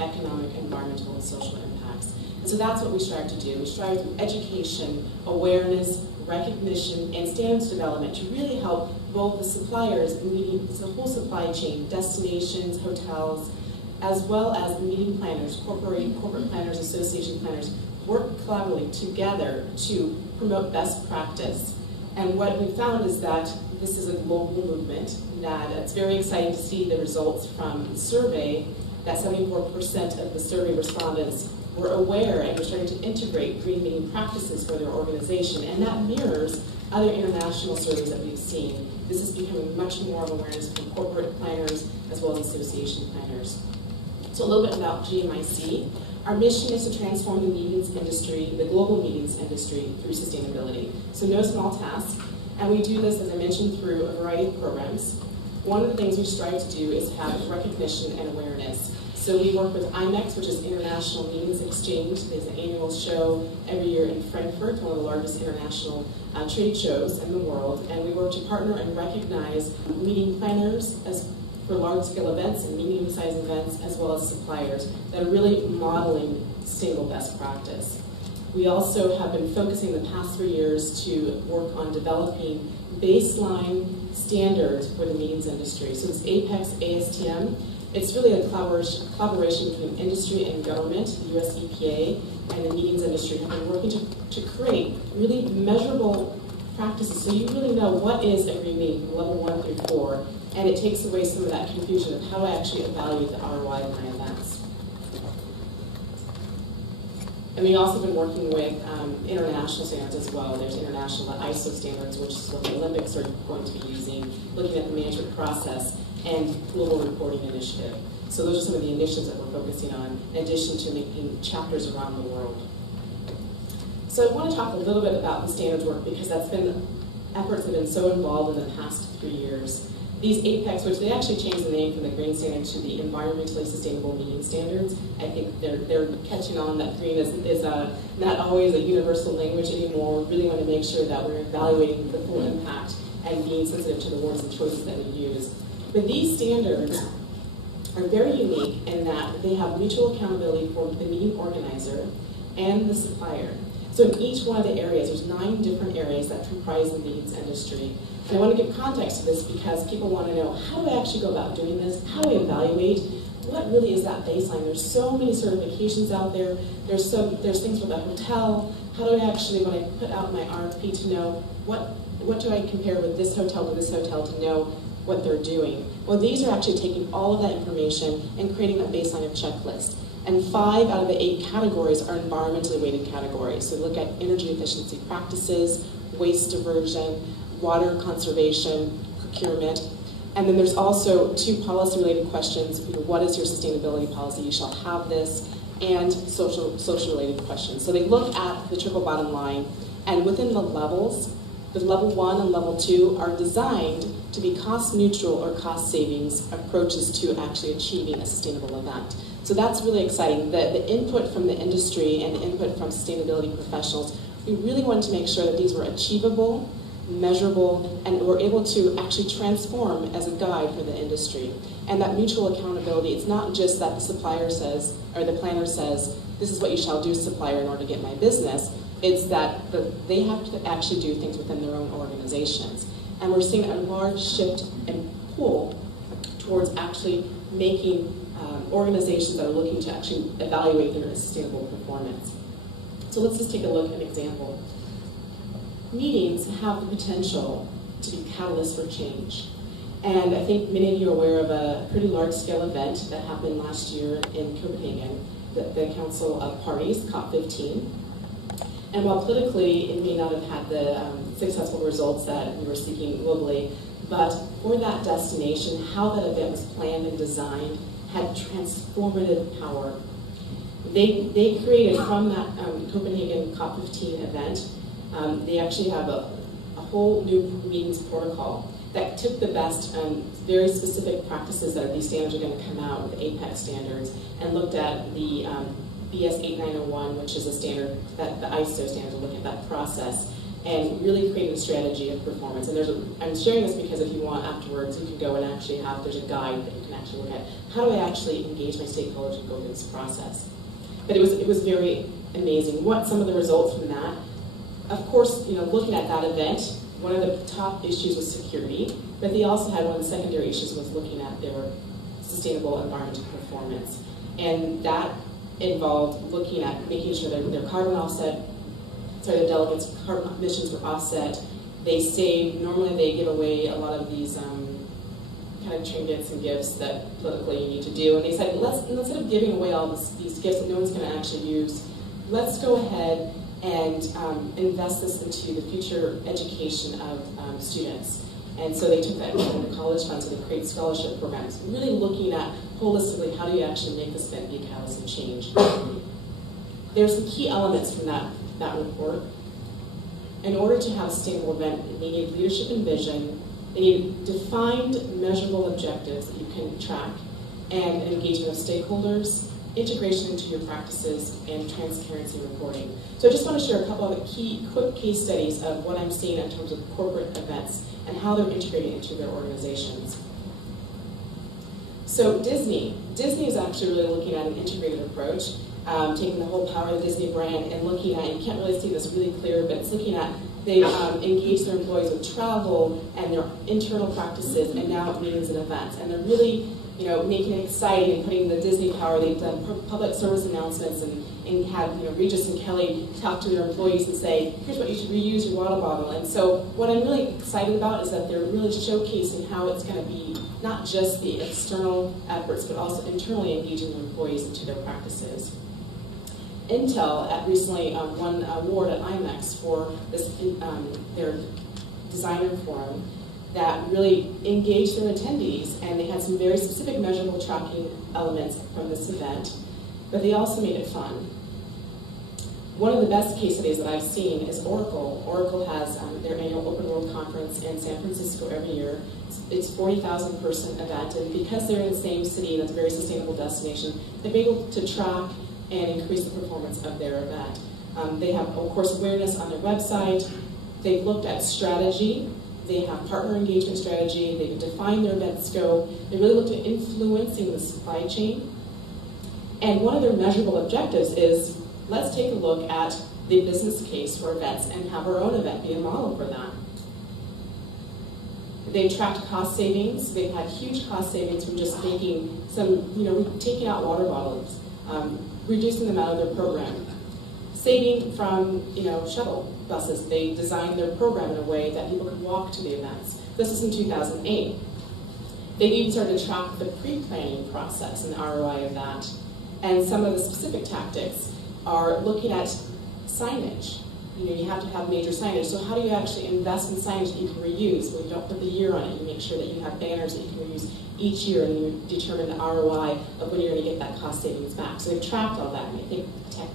economic, environmental, and social impacts. And so that's what we strive to do. We strive through education, awareness, recognition, and standards development to really help both the suppliers, meeting the whole supply chain, destinations, hotels, as well as the meeting planners, corporate planners, association planners, work collaboratively together to promote best practice. And what we found is that this is a global movement, that it's very exciting to see the results from the survey, that 74% of the survey respondents were aware and were starting to integrate green meeting practices for their organization, and that mirrors other international surveys that we've seen. This is becoming much more of awareness from corporate planners as well as association planners. So a little bit about GMIC. Our mission is to transform the meetings industry, the global meetings industry, through sustainability. So no small task, and we do this, as I mentioned, through a variety of programs. One of the things we strive to do is have recognition and awareness. So we work with IMEX, which is International Meetings Exchange. There's an annual show every year in Frankfurt, one of the largest international trade shows in the world, and we work to partner and recognize meeting planners for large-scale events and medium-sized events, as well as suppliers that are really modeling sustainable best practice. We also have been focusing the past 3 years to work on developing baseline standards for the meetings industry. So it's APEX ASTM. It's really a collaboration between industry and government, the US EPA, and the meetings industry have been working to create really measurable practices so you really know what is a green meeting from level 1 through 4, and it takes away some of that confusion of how to actually evaluate the ROI of my events. And we've also been working with international standards as well. There's international ISO standards, which is what the Olympics are going to be using, looking at the management process, and global reporting initiative. So those are some of the initiatives that we're focusing on, in addition to making chapters around the world. So I want to talk a little bit about the standards work, because that's been efforts that have been so involved in the past 3 years. These APEX, which they actually changed the name from the green standard to the environmentally sustainable meeting standards. I think they're catching on that green is not always a universal language anymore. We really want to make sure that we're evaluating the full impact and being sensitive to the words and choices that we use. But these standards are very unique in that they have mutual accountability for the meeting organizer and the supplier. So in each one of the areas, there's 9 different areas that comprise the meetings industry. And I want to give context to this because people want to know, how do I actually go about doing this? How do I evaluate? What really is that baseline? There's so many certifications out there. There's things with a hotel. How do I actually, when I put out my RFP, to know what do I compare with this hotel to this hotel to know what they're doing? Well, these are actually taking all of that information and creating that baseline of checklist. And 5 out of the 8 categories are environmentally weighted categories. So look at energy efficiency practices, waste diversion, water conservation, procurement. And then there's also 2 policy-related questions. What is your sustainability policy? You shall have this. And social-related questions. So they look at the triple bottom line, and within the levels, the level 1 and level 2 are designed to be cost neutral or cost savings approaches to actually achieving a sustainable event. So that's really exciting. The input from the industry and the input from sustainability professionals, we really wanted to make sure that these were achievable, measurable, and were able to actually transform as a guide for the industry. And that mutual accountability, it's not just that the supplier says, or the planner says, this is what you shall do, supplier, in order to get my business. It's that they have to actually do things within their own organizations. And we're seeing a large shift and pull towards actually making organizations that are looking to actually evaluate their sustainable performance. So let's just take a look at an example. Meetings have the potential to be catalysts for change. And I think many of you are aware of a pretty large-scale event that happened last year in Copenhagen, the Council of Parties, COP15. And while politically it may not have had the successful results that we were seeking globally, but for that destination, how that event was planned and designed had transformative power. They created from that Copenhagen COP15 event, they actually have a whole new meetings protocol that took the best very specific practices that these standards are going to come out with, the APEX standards, and looked at the BS 8901, which is a standard that the ISO standards will look at that process, and really created a strategy of performance. And I'm sharing this because if you want afterwards, you can go and actually there's a guide that you can actually look at. How do I actually engage my stakeholders and go through this process? But it was very amazing. What some of the results from that? Of course, looking at that event, one of the top issues was security, but they also had one of the secondary issues was looking at their sustainable environmental performance. And that involved looking at making sure that their carbon offset, the delegates' carbon emissions were offset. They saved, normally they give away a lot of these kind of trinkets and gifts that politically you need to do. And they said, instead of giving away all these gifts that no one's going to actually use, let's go ahead and invest this into the future education of students. And so they took that from the college funds and they created scholarship programs, really looking at holistically how do you actually make this event be a catalyst of change. There's some key elements from that report. In order to have a sustainable event, they need leadership and vision, they need defined, measurable objectives that you can track, and engagement of stakeholders, integration into your practices, and transparency reporting. So I just want to share a couple of the quick case studies of what I'm seeing in terms of corporate events and how they're integrating into their organizations. So Disney is actually really looking at an integrated approach, taking the whole power of the Disney brand and looking at, you can't really see this really clear, but it's looking at, they've engaged their employees with travel and their internal practices and now meetings and events. And they're really making it exciting and putting the Disney power. They've done public service announcements and had Regis and Kelly talk to their employees and say, here's what you should reuse your water bottle. And so what I'm really excited about is that they're really showcasing how it's going to be not just the external efforts, but also internally engaging their employees into their practices. Intel recently won an award at IMEX for this, their designer forum that really engaged their attendees, and they had some very specific measurable tracking elements from this event, but they also made it fun. One of the best case studies that I've seen is Oracle. Oracle has their annual Open World Conference in San Francisco every year. It's a 40,000 person event, and because they're in the same city and it's a very sustainable destination, they're able to track and increase the performance of their event. They have, of course, awareness on their website. They've looked at strategy. They have partner engagement strategy. They've defined their event scope. They really looked at influencing the supply chain. And one of their measurable objectives is, let's take a look at the business case for events and have our own event be a model for that. They've tracked cost savings. They've had huge cost savings from just making some, taking out water bottles, reducing them out of their program. Saving from, shuttle buses. They designed their program in a way that people could walk to the events. This is in 2008. They even started to track the pre-planning process and the ROI of that. And some of the specific tactics are looking at signage. You have to have major signage. So how do you actually invest in signage that you can reuse? Well, you don't put the year on it. You make sure that you have banners that you can reuse each year, and you determine the ROI of when you're going to get that cost savings back. So they've tracked all that, and I think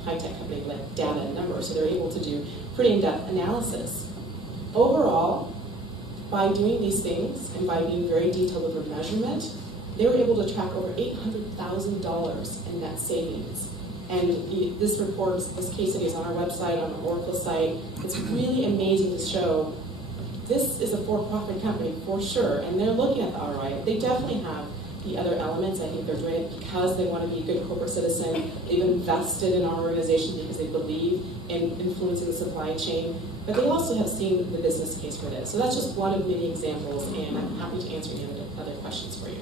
high-tech companies like data and numbers, so they're able to do pretty in-depth analysis. Overall, by doing these things and by being very detailed with their measurement, they were able to track over $800,000 in net savings. And this report, this case study is on our website, on the Oracle site. It's really amazing to show this is a for-profit company for sure, and they're looking at the ROI. They definitely have the other elements. I think they're doing it because they want to be a good corporate citizen. They've invested in our organization because they believe in influencing the supply chain, but they also have seen the business case for this. So that's just one of many examples, and I'm happy to answer any other questions for you.